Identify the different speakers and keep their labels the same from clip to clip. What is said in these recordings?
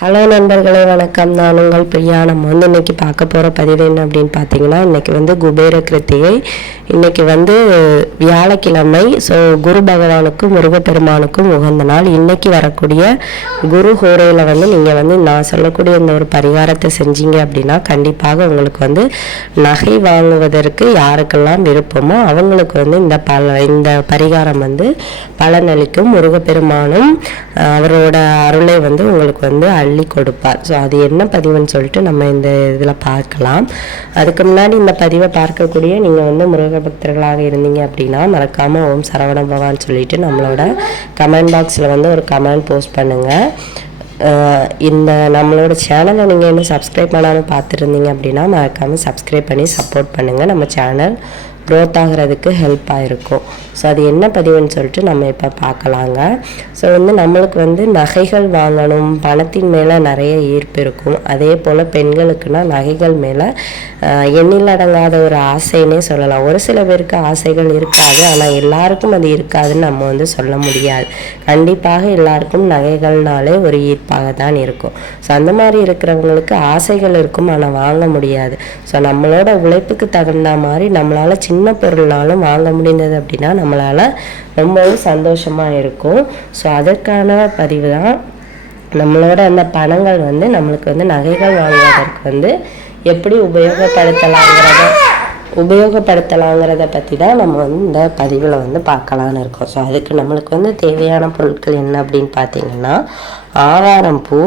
Speaker 1: Hello நண்பர்களே வணக்கம். நான் உங்கள் பிரியா. நம்ம வந்து இன்னைக்கு பார்க்க போகிற பதிவு என்ன அப்படின்னு பார்த்தீங்கன்னா இன்னைக்கு வந்து குபேர கிருத்திகை. இன்னைக்கு வந்து வியாழக்கிழமை. ஸோ குரு பகவானுக்கும் முருகப்பெருமானுக்கும் உகந்த நாள். இன்னைக்கு வரக்கூடிய குரு ஹோரையில் வந்து நீங்கள் வந்து நான் சொல்லக்கூடிய இந்த ஒரு பரிகாரத்தை செஞ்சீங்க அப்படின்னா கண்டிப்பாக உங்களுக்கு வந்து நகை வாங்குவதற்கு யாருக்கெல்லாம் விருப்பமோ அவங்களுக்கு வந்து இந்த பல இந்த பரிகாரம் வந்து பலனளிக்கும். முருகப்பெருமானும் அவரோட அருளை வந்து உங்களுக்கு வந்து அள்ளி கொடுப்பார். ஸோ அது என்ன பதிவுன்னு சொல்லிட்டு நம்ம இந்த இதில் பார்க்கலாம். அதுக்கு முன்னாடி இந்த பதிவை பார்க்கக்கூடிய நீங்கள் வந்து முருக பக்தர்களாக இருந்தீங்க அப்படின்னா மறக்காமல் ஓம் சரவண பவான்னு சொல்லிட்டு நம்மளோட கமெண்ட் பாக்ஸில் வந்து ஒரு கமெண்ட் போஸ்ட் பண்ணுங்கள் இந்த நம்மளோட சேனலை நீங்கள் இன்னும் சப்ஸ்கிரைப் பண்ணாமல் பார்த்துருந்தீங்க அப்படின்னா மறக்காமல் சப்ஸ்கிரைப் பண்ணி சப்போர்ட் பண்ணுங்கள் நம்ம சேனல் க்ரோத் ஆகிறதுக்கு ஹெல்ப்பாக இருக்கும் ஸோ அது என்ன பதிவுன்னு சொல்லிட்டு நம்ம இப்போ பார்க்கலாங்க. ஸோ வந்து நம்மளுக்கு வந்து நகைகள் வாங்கணும் பணத்தின் மேலே நிறைய ஈர்ப்பு இருக்கும். அதே போல் பெண்களுக்குன்னா நகைகள் மேலே எண்ணிலடங்காத ஒரு ஆசைன்னே சொல்லலாம். ஒரு சில பேருக்கு ஆசைகள் இருக்காது ஆனால் எல்லாருக்கும் அது இருக்காதுன்னு நம்ம வந்து சொல்ல முடியாது. கண்டிப்பாக எல்லாருக்கும் நகைகள்னாலே ஒரு ஈர்ப்பாக தான் இருக்கும். ஸோ அந்த மாதிரி இருக்கிறவங்களுக்கு ஆசைகள் இருக்கும் ஆனால் வாங்க முடியாது. ஸோ நம்மளோட உழைப்புக்கு தகுந்த மாதிரி நம்மளால் சின்ன பொருள்னாலும் வாங்க முடிந்தது அப்படின்னா நம்மளால் ரொம்பவும் சந்தோஷமாக இருக்கும். ஸோ அதற்கான பதிவு தான் நம்மளோட அந்த பணங்கள் வந்து நம்மளுக்கு வந்து நகைகள் வாங்குவதற்கு வந்து எப்படி உபயோகப்படுத்தலாங்கிறத உபயோகப்படுத்தலாங்கிறத பற்றி தான் நம்ம வந்து இந்த பதிவில் வந்து பார்க்கலான்னு இருக்கோம். ஸோ அதுக்கு நம்மளுக்கு வந்து தேவையான பொருட்கள் என்ன அப்படின்னு பார்த்தீங்கன்னா ஆவாரம் பூ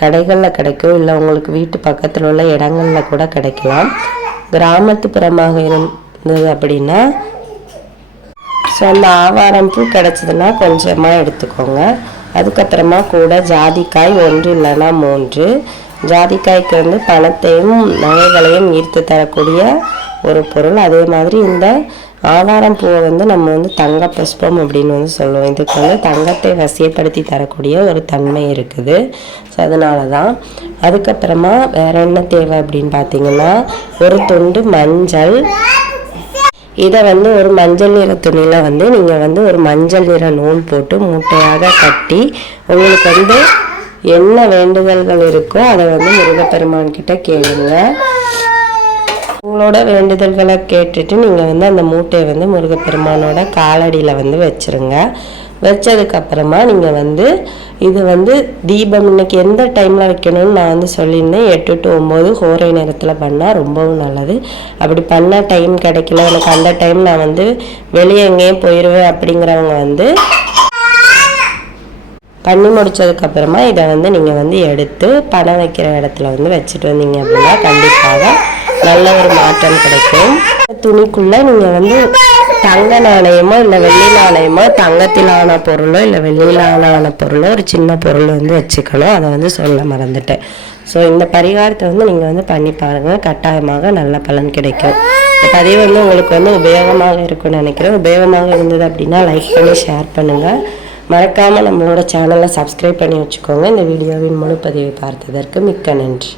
Speaker 1: கடைகளில் கிடைக்கும் இல்லை உங்களுக்கு வீட்டு பக்கத்தில் உள்ள இடங்களில் கூட கிடைக்கலாம். கிராமத்துப்புறமாக இருந்தது அப்படின்னா ஸோ அந்த ஆவாரம் பூ கிடச்சதுன்னா கொஞ்சமாக எடுத்துக்கோங்க. அதுக்கப்புறமா கூட ஜாதிக்காய் ஒன்று இல்லைன்னா மூன்று. ஜாதிக்காய்க்கு வந்து பணத்தையும் நகைகளையும் ஈர்த்து தரக்கூடிய ஒரு பொருள். அதே மாதிரி இந்த ஆவாரம் பூவை வந்து நம்ம வந்து தங்க புஷ்பம் அப்படின்னு வந்து சொல்லுவோம். இதுக்கு வந்து தங்கத்தை வசியப்படுத்தி தரக்கூடிய ஒரு தன்மை இருக்குது. ஸோ அதனால தான் அதுக்கப்புறமா வேற என்ன தேவை அப்படின்னு பார்த்தீங்கன்னா ஒரு துண்டு மஞ்சள் இதை வந்து ஒரு மஞ்சள் நிற துணியில் வந்து நீங்கள் வந்து ஒரு மஞ்சள் நிற நூல் போட்டு மூட்டையாக கட்டி உங்களுக்கு வந்து என்ன வேண்டுதல்கள் இருக்கோ அதை வந்து முருகப்பெருமான் கிட்ட கேளுங்க. உங்களோட வேண்டுதல்களை கேட்டுட்டு நீங்கள் வந்து அந்த மூட்டையை வந்து முருகப்பெருமானோட காலடியில் வந்து வச்சிருங்க. வச்சதுக்கப்புறமா நீங்கள் வந்து இது வந்து தீபம் இன்னைக்கு எந்த டைமில் வைக்கணும்னு நான் வந்து சொல்லியிருந்தேன். எட்டு டு ஒம்பது ஹோரை நேரத்தில் பண்ணால் ரொம்பவும் நல்லது. அப்படி பண்ண டைம் கிடைக்கல. எனக்கு அந்த டைம் நான் வந்து வெளியே எங்கேயும் போயிடுவேன் அப்படிங்கிறவங்க வந்து பண்ணி முடிச்சதுக்கப்புறமா இதை வந்து நீங்கள் வந்து எடுத்து பணம் வைக்கிற இடத்துல வந்து வச்சுட்டு வந்தீங்க அப்படின்னா கண்டிப்பாக நல்ல ஒரு மாற்றம் கிடைக்கும். துணிக்குள்ளே நீங்கள் வந்து தங்க நாணயமோ இல்லை வெள்ளி நாணயமோ தங்கத்தில் ஆன பொருளோ இல்லை வெள்ளியில் ஆன பொருளோ ஒரு சின்ன பொருள் வந்து வச்சுக்கணும். அதை வந்து சொல்ல மறந்துட்டேன். ஸோ இந்த பரிகாரத்தை வந்து நீங்கள் வந்து பண்ணி பாருங்கள் கட்டாயமாக நல்ல பலன் கிடைக்கும். இந்த பதிவு வந்து உங்களுக்கு வந்து உபயோகமாக இருக்கும்னு நினைக்கிறேன். உபயோகமாக இருந்தது அப்படின்னா லைக் பண்ணி ஷேர் பண்ணுங்கள் மறக்காமல் நம்மளோட சேனலை சப்ஸ்கிரைப் பண்ணி வச்சுக்கோங்க. இந்த வீடியோவின் முழு பதிவை பார்த்ததற்கு மிக்க நன்றி.